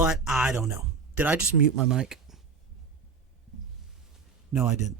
but I don't know. Did I just mute my mic? No, I didn't.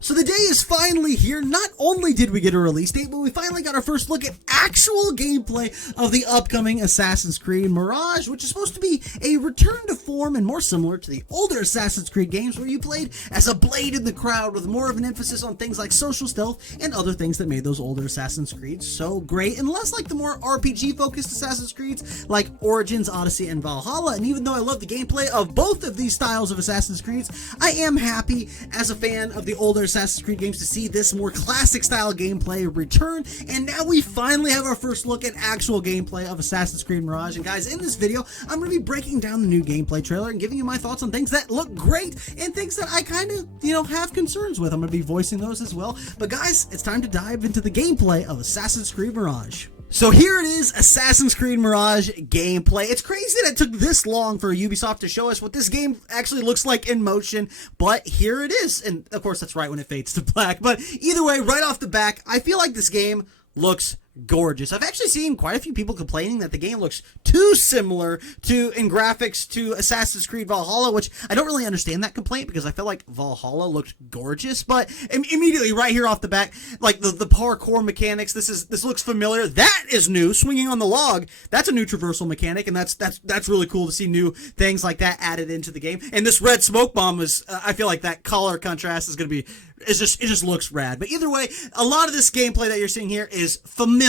So the day is finally here. Not only did we get a release date, but we finally got our first look at actual gameplay of the upcoming Assassin's Creed Mirage, which is supposed to be a return to form and more similar to the older Assassin's Creed games where you played as a blade in the crowd with more of an emphasis on things like social stealth and other things that made those older Assassin's Creeds so great, and less like the more RPG-focused Assassin's Creeds like Origins, Odyssey, and Valhalla. And even though I love the gameplay of both of these styles of Assassin's Creeds, I am happy as a fan of the older Assassin's Creed games to see this more classic style gameplay return, and now we finally have our first look at actual gameplay of Assassin's Creed Mirage. And guys, in this video, I'm going to be breaking down the new gameplay trailer and giving you my thoughts on things that look great and things that I kind of, have concerns with. I'm going to be voicing those as well. But guys, it's time to dive into the gameplay of Assassin's Creed Mirage. So here it is, Assassin's Creed Mirage gameplay. It's crazy that it took this long for Ubisoft to show us what this game actually looks like in motion, but here it is. And of course, that's right when it fades to black. But either way, right off the back, I feel like this game looks gorgeous. I've actually seen quite a few people complaining that the game looks too similar in graphics to Assassin's Creed Valhalla, which I don't really understand that complaint because I feel like Valhalla looked gorgeous. But immediately right here off the bat, like the parkour mechanics, this looks familiar. That is new. Swinging on the log, that's a new traversal mechanic, and that's really cool to see new things like that added into the game. And this red smoke bomb is, I feel like that color contrast is going to be, it just looks rad. But either way, a lot of this gameplay that you're seeing here is familiar,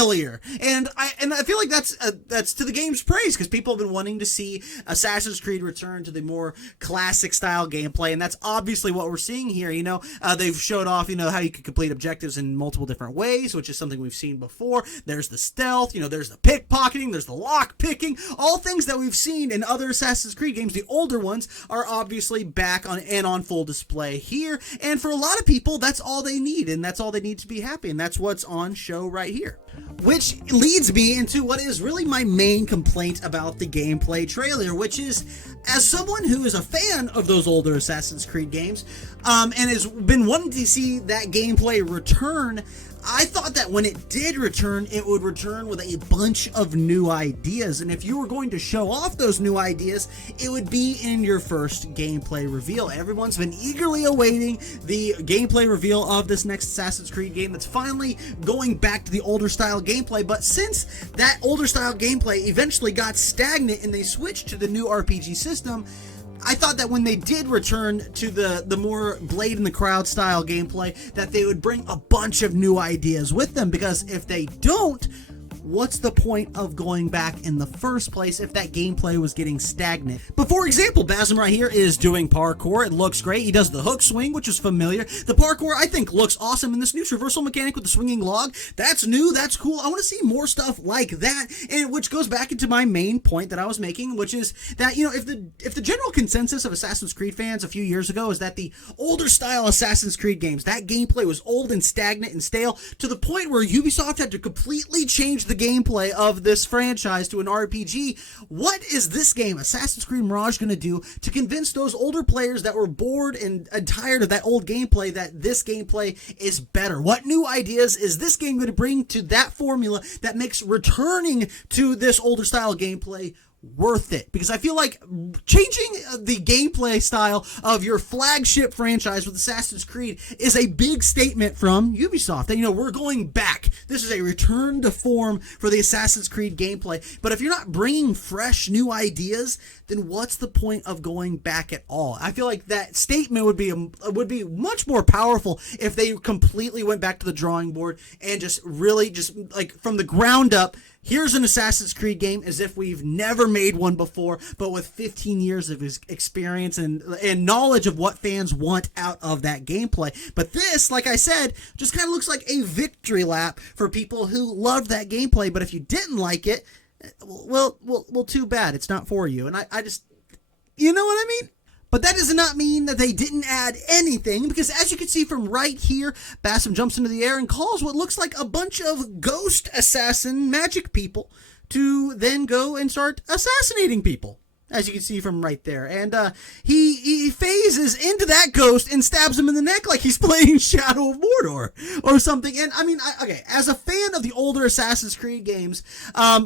and I feel like that's to the game's praise, because people have been wanting to see Assassin's Creed return to the more classic style gameplay, and that's obviously what we're seeing here. They've showed off how you can complete objectives in multiple different ways, which is something we've seen before. There's the stealth, there's the pickpocketing, there's the lock picking, all things that we've seen in other Assassin's Creed games. The older ones are obviously back on full display here, and for a lot of people, that's all they need, and that's all they need to be happy, and that's what's on show right here. Which leads me into what is really my main complaint about the gameplay trailer, which is, as someone who is a fan of those older Assassin's Creed games, and has been wanting to see that gameplay return, I thought that when it did return, it would return with a bunch of new ideas. And if you were going to show off those new ideas, it would be in your first gameplay reveal. Everyone's been eagerly awaiting the gameplay reveal of this next Assassin's Creed game that's finally going back to the older style gameplay. But since that older style gameplay eventually got stagnant and they switched to the new RPG system, I thought that when they did return to the more blade in the crowd style gameplay, that they would bring a bunch of new ideas with them, because if they don't, what's the point of going back in the first place if that gameplay was getting stagnant? But for example, Basim right here is doing parkour. It looks great. He does the hook swing, which is familiar. The parkour, I think, looks awesome. And this new traversal mechanic with the swinging log, that's new, that's cool. I want to see more stuff like that, and which goes back into my main point that I was making, which is that, if the general consensus of Assassin's Creed fans a few years ago is that the older style Assassin's Creed games, that gameplay was old and stagnant and stale to the point where Ubisoft had to completely change the gameplay of this franchise to an RPG, what is this game, Assassin's Creed Mirage, going to do to convince those older players that were bored and tired of that old gameplay that this gameplay is better? What new ideas is this game going to bring to that formula that makes returning to this older style gameplay worth it? Because I feel like changing the gameplay style of your flagship franchise with Assassin's Creed is a big statement from Ubisoft that, we're going back. This is a return to form for the Assassin's Creed gameplay. But if you're not bringing fresh new ideas, then what's the point of going back at all? I feel like that statement would be much more powerful if they completely went back to the drawing board and just like from the ground up, here's an Assassin's Creed game as if we've never made one before, but with 15 years of experience and knowledge of what fans want out of that gameplay. But this, like I said, just kind of looks like a victory lap for people who loved that gameplay. But if you didn't like it, well, too bad. It's not for you. And I just, you know what I mean? But that does not mean that they didn't add anything, because as you can see from right here, Basim jumps into the air and calls what looks like a bunch of ghost assassin magic people to then go and start assassinating people. as you can see from right there. And he phases into that ghost and stabs him in the neck like he's playing Shadow of Mordor or something. And I mean, okay, as a fan of the older Assassin's Creed games,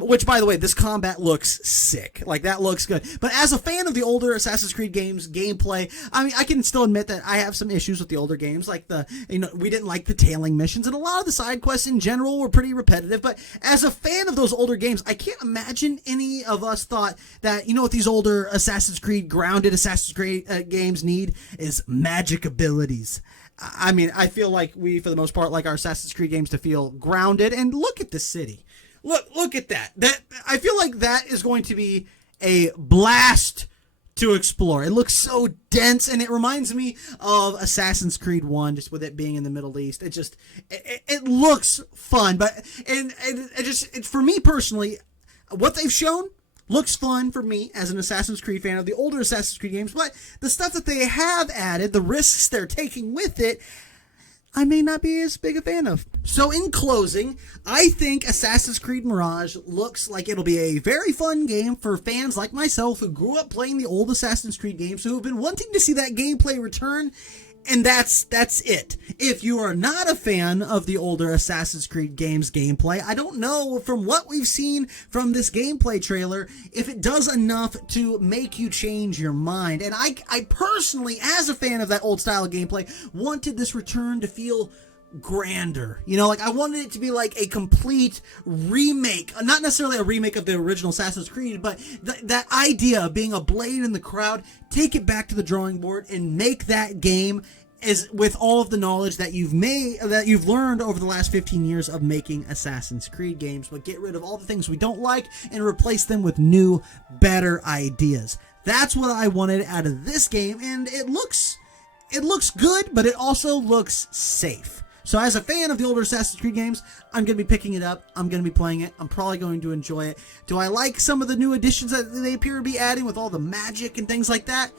which by the way, this combat looks sick. Like, that looks good. But as a fan of the older Assassin's Creed games gameplay, I mean, I can still admit that I have some issues with the older games. Like, we didn't like the tailing missions, and a lot of the side quests in general were pretty repetitive. But as a fan of those older games, I can't imagine any of us thought that, you know what these older Assassin's Creed, grounded Assassin's Creed games need is magic abilities. I mean, I feel like we, for the most part, like our Assassin's Creed games to feel grounded. And look at the city. Look at that. I feel like that is going to be a blast to explore. It looks so dense, and it reminds me of Assassin's Creed 1, just with it being in the Middle East. It looks fun, but for me personally, what they've shown looks fun for me as an Assassin's Creed fan of the older Assassin's Creed games, but the stuff that they have added, the risks they're taking with it, I may not be as big a fan of. So in closing, I think Assassin's Creed Mirage looks like it'll be a very fun game for fans like myself who grew up playing the old Assassin's Creed games, who have been wanting to see that gameplay return. And that's it. If you are not a fan of the older Assassin's Creed games gameplay, I don't know from what we've seen from this gameplay trailer if it does enough to make you change your mind. And I personally, as a fan of that old style of gameplay, wanted this return to feel grander. You know, like, I wanted it to be like a complete remake, not necessarily a remake of the original Assassin's Creed, but that idea of being a blade in the crowd, take it back to the drawing board and make that game as with all of the knowledge that you've learned over the last 15 years of making Assassin's Creed games, but get rid of all the things we don't like and replace them with new, better ideas. That's what I wanted out of this game, and it looks good, but it also looks safe. So as a fan of the older Assassin's Creed games, I'm going to be picking it up. I'm going to be playing it. I'm probably going to enjoy it. Do I like some of the new additions that they appear to be adding with all the magic and things like that?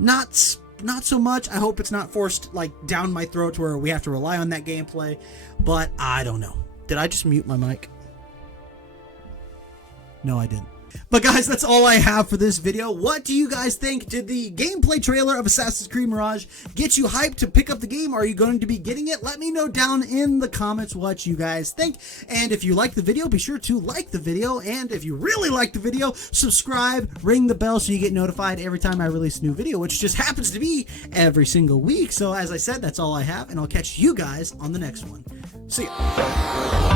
Not so much. I hope it's not forced like down my throat to where we have to rely on that gameplay, but I don't know. Did I just mute my mic? No, I didn't. But guys, that's all I have for this video. What do you guys think? Did the gameplay trailer of Assassin's Creed Mirage get you hyped to pick up the game? Are you going to be getting it? Let me know down in the comments what you guys think. And if you like the video, be sure to like the video. And if you really like the video, subscribe, ring the bell so you get notified every time I release a new video, which just happens to be every single week. So as I said, that's all I have, and I'll catch you guys on the next one. See ya.